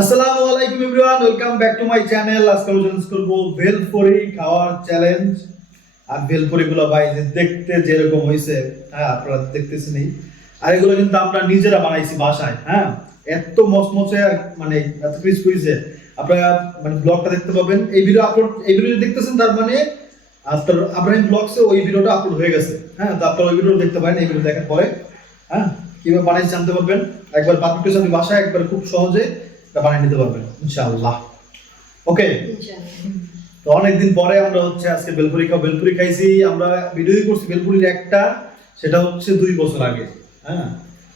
আসসালামু আলাইকুম everyone welcome back to my channel আজকে চ্যালেঞ্জ করব ভেলপুরি খাওয়ার চ্যালেঞ্জ আর ভেলপুরি গুলো ভাই দেখতে যেরকম হয়েছে হ্যাঁ আপনারা দেখতেছেনই। আর এগুলো কিন্তু আমরা নিজেরা বানাইছি বাসায় হ্যাঁ। এত মচমচে আর মানে এত ক্রিস্প হয়েছে আপনারা মানে ব্লগটা দেখতে পাবেন। এই ভিডিও আপলোড এই ভিডিও দেখতেছেন তার মানে আপনার আব্রাহিম ব্লগসে ওই ভিডিওটা আপলোড হয়ে গেছে। হ্যাঁ তো আপনারা ওই ভিডিও দেখতে পারেন, এই ভিডিও দেখার পরে। হ্যাঁ কীভাবে বানাইছি জানতে পারবেন। একবার পাবলিক আপনি বাসায়, একবার খুব সহজে বানিয়ে নিতে পারবেন ইনশাআল্লাহ। ওকে? তো অনেকদিন পরে আমরা হচ্ছে আজকে বেলপুরি খাও বেলপুরি খাইছি। আমরা ভিডিও করছি বেলপুরির একটা সেটা হচ্ছে দুই বছর আগে হ্যাঁ?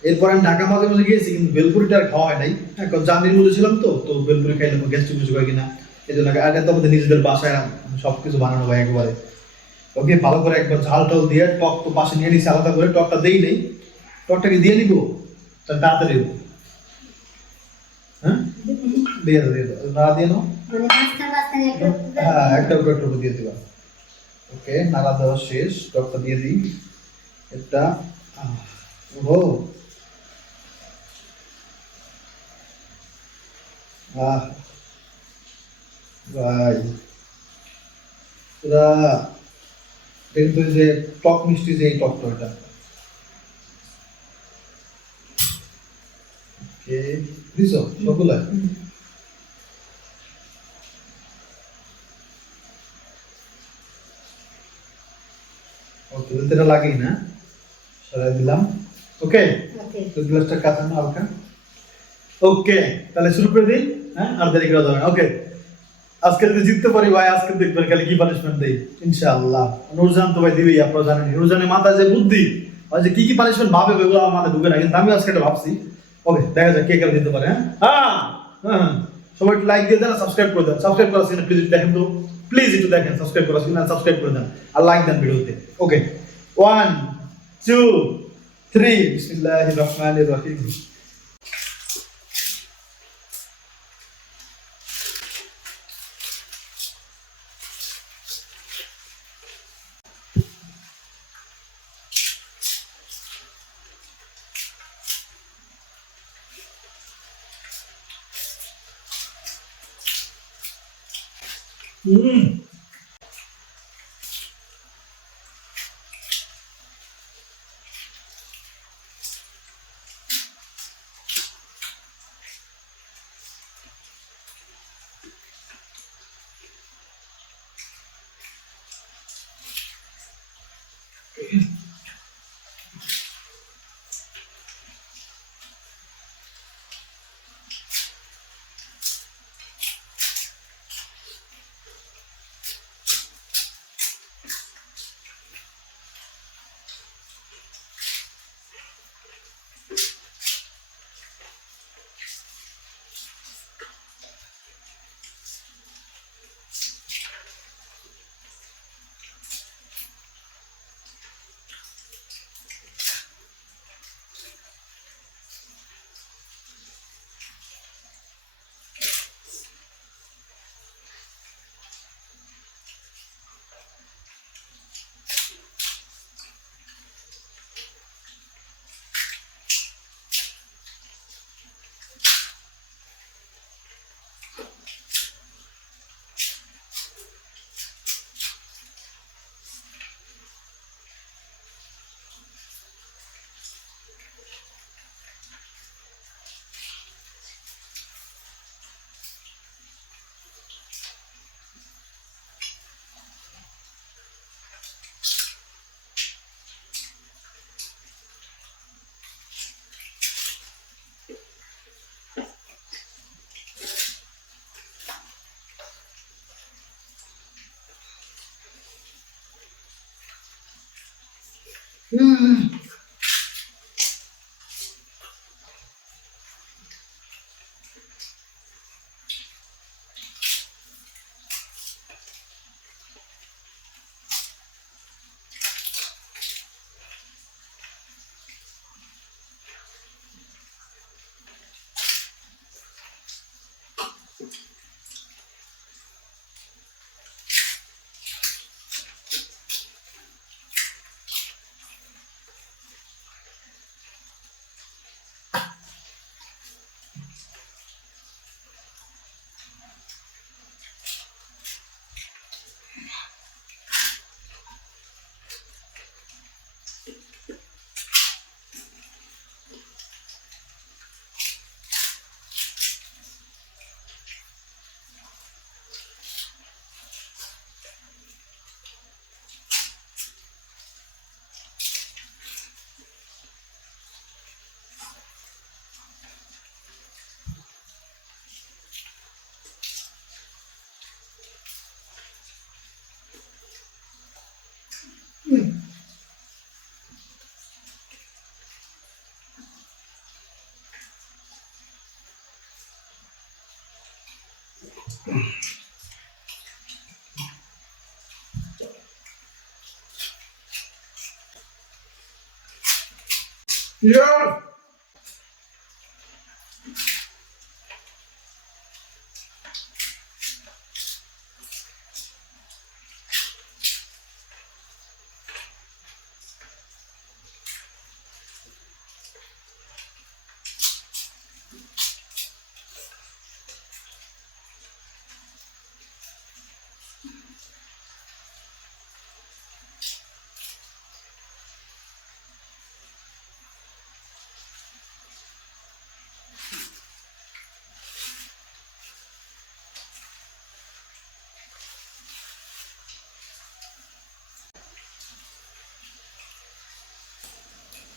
এরপর আমি ঢাকা মাঝে মাঝে গিয়েছি কিন্তু বেলপুরিটা আর খাওয়া হয় নাই। হ্যাঁ কারণ জার্নির মধ্যে ছিলাম তো তো বেলপুরি খাইলে গ্যাস্ট্রিক কিছু হয় কিনা এই জন্য আগে তো আমাদের নিজেদের বাসায় সব কিছু বানানো হয় একবারে। ওকে ভালো করে একবার ঝাল টাল দিয়ে টক তো পাশে নিয়ে নিছি আলাদা করে টকটা দেই নেই। টকটাকে দিয়ে নিবো তাহলে তাড়াতাড়ি। হ্যাঁ? দিয়ে দাও দিয়ে দাও না দিয়ে নাও। একটু হ্যাঁ একটা একটা উপর দিয়ে দিবা। ওকে, নাড়া দেওয়া শেষ, টকটা দিয়ে দিই। এটা ও আহ, ভাই। পুরা কিন্তু যে টক মিষ্টি যে এই টকটা এটা ওকে, দিছো? সবগুলা ওকে লাগেই না সরাই দিলাম। ওকে তো গ্লাসটা কাছে না হালকা? ওকে তাহলে শুরু করে দিই হ্যাঁ? আর দেরি করা যাবে ওকে আজকে যদি জিততে পারি ভাই আজকে দেখবেন খালি কি পানিশমেন্ট দেই। ইনশাআল্লাহ। নুরজান তো ভাই দিবেই আপনারা জানেন। নুরজানের মাথায় যে বুদ্ধি আর যে কি কি পানিশমেন্ট ভাবে ওগুলো আমার মাথায় ঢুকে না কিন্তু আমি আজকে এটা ভাবছি। ওকে দেখা যাক কে কে দিতে পারে হ্যাঁ? হ্যাঁ হ্যাঁ সবাই একটু লাইক দিয়ে দেন সাবস্ক্রাইব করে দেন। সাবস্ক্রাইব করা সিনে প্লিজ দেখেন তো। প্লিজ একটু দেখেন সাবস্ক্রাইব করা সিনে সাবস্ক্রাইব করে দেন। আর লাইক দেন ভিডিওতে ওকে One, two, three. Bismillahirrahmanirrahim. Hmm. 嗯 Ja!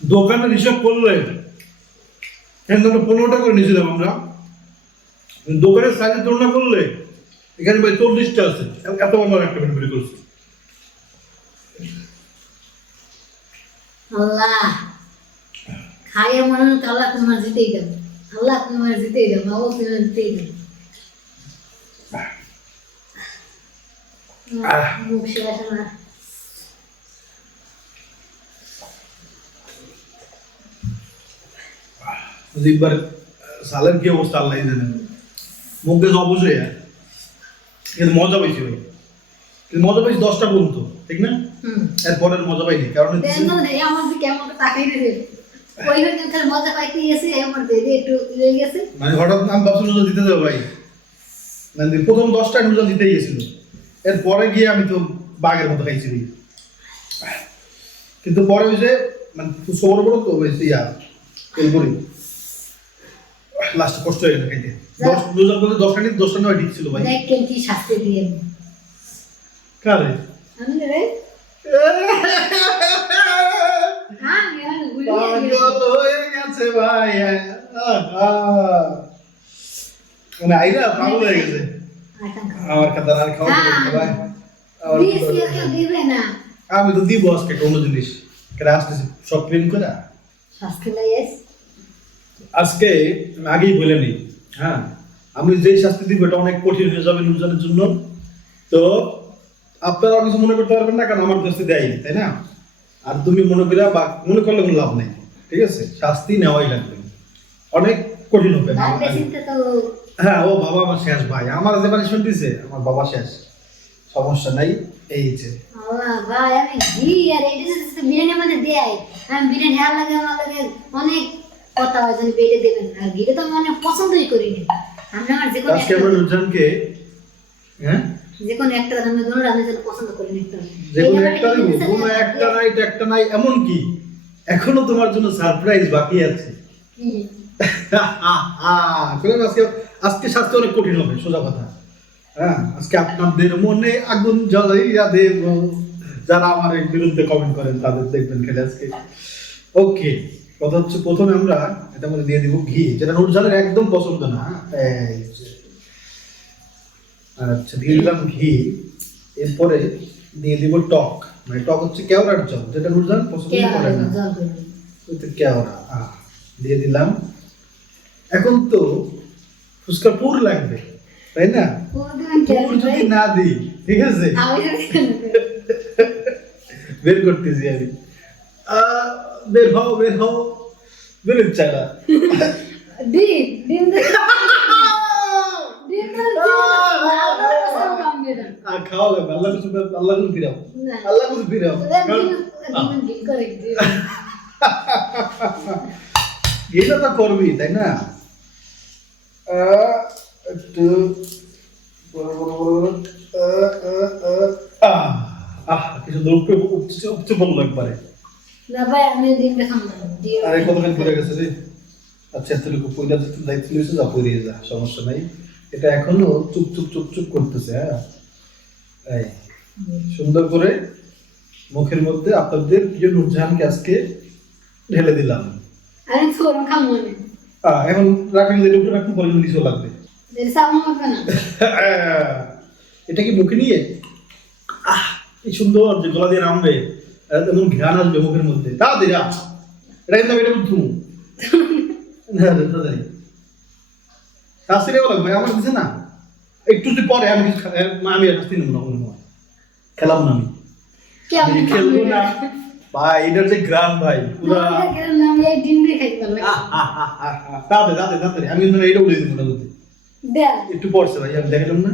দোকানের হিসাব করলে এখানে আমরা পনেরোটা করে নিয়েছিলাম আমরা। দোকানের সাইজে তুলনা করলে এখানে ভাই চল্লিশটা আছে। এত বড় একটা বের করছি। আল্লাহ খাইয়ে মনে হয় আল্লাহ তোমার জিতেই আল্লাহ তোমার জিতেই দেবো বাবু তোমার জিতেই দেবো আহ। মুখ শেষ না। জিব্বার সালের কি অবস্থা? আল্লাহ জানেন দেখে অবশ্যই কিন্তু মজা পাইছি ভাই। কিন্তু মজা পাইছি দশটা পর্যন্ত ঠিক না? হুম। এরপরে মজা পাইনি কারণ মানে হঠাৎ আমি ভাবছি নুজল দিতে যাব ভাই। মানে প্রথম দশটা নুজল দিতে গিয়েছিল এরপরে গিয়ে আমি তো বাঘের মতো খাইছি ভাই। কিন্তু পরে হয়েছে মানে বড় তো হয়েছে ইয়া তেলপুরি। লাস্টে কষ্ট হয়ে গেল খাইতে দশ নুজল বলতে দশটা নিয়ে দশটা নয় ঠিক ছিল ভাই। দেখেন কি শাস্তি দিয়ে। কারে? আমি রে। হ্যাঁ পাগল হয়ে গেছে ভাই। মানে আইরা পাগল হয়ে গেছে। আমার আর খাওয়া ভাই। দিবে না। আমি তো দিব আজকে কোনো জিনিস। কেন আসতেছি? সব প্রেম করে শাস্তি লাইস আজকে আমি আগেই বলে নিই হ্যাঁ? আমি যে শাস্তি দিব এটা অনেক কঠিন হয়ে যাবে নুরজানের জন্য। তো আপনারা কিছু মনে করতে পারবেন না কারণ আমার শাস্তি দেয়নি তাই না? আর তুমি মনে করে বা মনে করলে কোনো লাভ নেই ঠিক আছে? শাস্তি নেওয়াই লাগবে। অনেক কঠিন হবে হ্যাঁ ও বাবা আমার শেষ ভাই। আমার যে পানিশমেন্ট দিছে আমার বাবা শেষ। সমস্যা নাই এই যে। ভাই আমি ঘি আর এটা বিরিয়ানির মধ্যে দেয় আমি বিরিয়ানি হেয়ার লাগে আমার লাগে অনেক কথা হয় যেন বেড়ে দেবেন ঘিটা তো আমি অনেক পছন্দই করি না আমি আমার যে কোনো আজকে আমরা হ্যাঁ? যে কোনো একটা আমি ধরুন আমি যেন পছন্দ করি না যে কোনো একটা কোনো একটা নাই একটা নাই এমন কি? এখনও তোমার জন্য সারপ্রাইজ বাকি আছে। আজকে আজকে শাস্তি অনেক কঠিন হবে সোজা কথা। হ্যাঁ আজকে আপনাদের মনে আগুন জ্বালাইয়া দেব। যারা আমার বিরুদ্ধে কমেন্ট করেন তাদের দেখবেন খেলে আজকে। ওকে কথা হচ্ছে প্রথমে আমরা এটা মধ্যে দিয়ে দিব ঘি যেটা নুরজানের একদম পছন্দ না। আচ্ছা দিয়ে দিলাম ঘি। এরপরে দিয়ে দিব টক মানে টক হচ্ছে কেওড়ার জল যেটা নুরজান পছন্দ করে না। কেওড়া দিয়ে দিলাম। এখন তো ফুচকা পুর লাগবে তাই না? পুর যদি না দিই ঠিক আছে? বের করতেছি আমি। আহ, বের হও বের হও। বের হচ্ছে না ডিম ডিম খাওয়া লাগবে আল্লাহ কিছু আল্লাহ কিছু ফিরাও। আল্লাহ কিছু ফিরাও। এটা তো করবি তাই না? একটু আহ, আহ, কিছু উপচে উপচে পড়ল একবারে। না ভাই আমি ডিমটা খাম না। আরে কতক্ষণ পড়ে গেছে রে? আচ্ছা এতটুকু পয়লা যেতে দায়িত্ব নিয়েছে যা পড়িয়ে যা সমস্যা নাই। এটা এখনও চুপ চুপ চুপ চুপ করতেছে হ্যাঁ? এই সুন্দর করে মুখের মধ্যে আপনাদের প্রিয় নুরজাহানকে আজকে ঢেলে দিলাম। আমি ছোট খাম মনে এখন রাখেন দিলে উপরে রাখুন পরে নিচে লাগবে। এটা কি মুখে নিয়ে? আহ কি সুন্দর যে গলা দিয়ে নামবে। আর এমন ঘ্রাণ আসবে মুখের মধ্যে। তাড়াতাড়ি আ এটা কিন্তু আমি এটা বুঝু না তাড়াতাড়ি শাস্তি নেওয়া লাগবে আমার দিছে না একটু যদি পরে আমি আমি শাস্তি নেব না কোনো খেলাম না আমি। খেলব না। ভাই এটার যে গ্রাম ভাই পুরা তাড়াতাড়ি তাড়াতাড়ি তাড়াতাড়ি আমি কিন্তু এটা উড়ে দিব মোটামুটি দেখ একটু পড়ছে ভাই আমি দেখালাম না।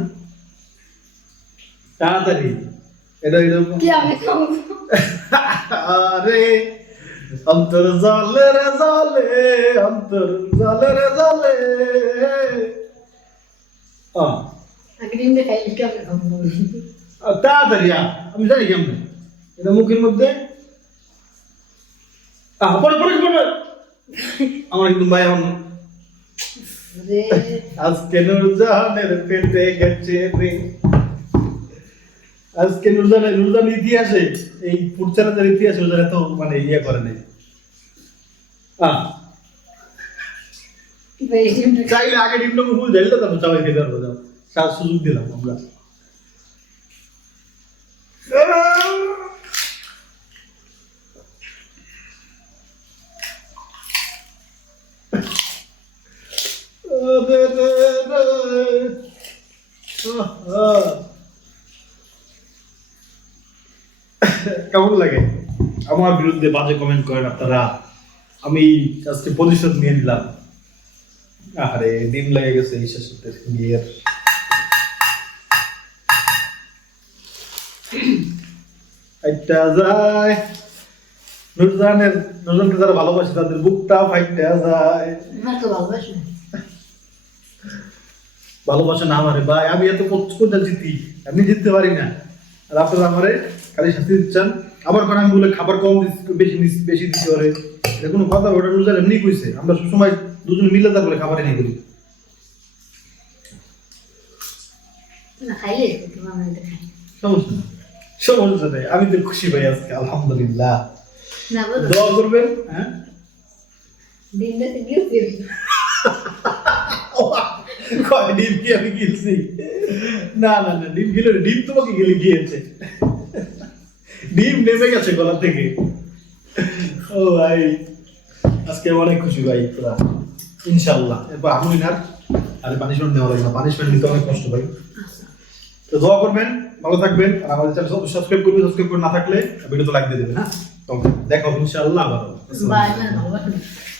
তাড়াতাড়ি। এটা এটা কি আমি আরে অন্তর জলে রে জলে অন্তর জলে রে জলে। তাড়াতাড়ি আমি জানি কেমন। এটা মুখের মধ্যে। পরে পরে পরে আমার কিন্তু ভাই এখন আজকে নুরজাহানের পেটে গেছে রে। আজকে নুরজাহানের নুরজাহান ইতিহাসে এই ফুড চ্যালেঞ্জের ইতিহাসে নুরজাহান এত মানে ইয়ে করে নাই। আহ, এই ডিমটা চাইলে আগে ডিমটা ফুল ঢেলতে তারপর সবাই খেতে পারব যাও তার সুযোগ দিলাম আমরা। আরে রে রে। আহ, আহ। কেমন লাগে? আমার বিরুদ্ধে বাজে কমেন্ট করেন আপনারা। আমি আজকে প্রতিশোধ নিয়ে নিলাম। আরে ডিম লেগে গেছে এই শেষের বিয়ের। ফাইটটা যায়। নুরজানের নুরজানকে যারা ভালোবাসে তাদের বুকটা ফাইটটা যায়। ভালোবাসি না। ভালোবাসে। না আমারে ভাই আমি এত কোথায় জিতি? আমি জিততে পারি না। আর আপনারা আমারে খালি শাস্তি দিচ্ছেন আবার করে আমি বলে খাবার কম বেশি বেশি দিতে পারে। এটা কোনো কথা ওটা নুরজান এমনি কইছে। আমরা সবসময় দুজন মিলে তারপরে খাবার এনে করি। সমস্যা নেই। আমি তো খুশি ভাই আজকে আলহামদুলিল্লাহ। দোয়া করবেন হ্যাঁ? ডিম কি আমি গিলছি? না না না ডিম গিলে ডিম তোমাকে গিলে গিয়েছে। ডিম নেমে গেছে গলা থেকে। ও ভাই, আজকে অনেক খুশি ভাই ইনশাল্লাহ এরপর আমি না আরে পানিশমেন্ট নেওয়া লাগে না পানিশমেন্ট নিতে অনেক কষ্ট ভাই। তো দোয়া করবেন, ভালো থাকবেন, আর আমাদের চ্যানেল সাবস্ক্রাইব করবেন সাবস্ক্রাইব করে না থাকলে ভিডিও তো লাইক দিয়ে দেবেন হ্যাঁ? তো দেখা হবে ইনশাআল্লাহ আবার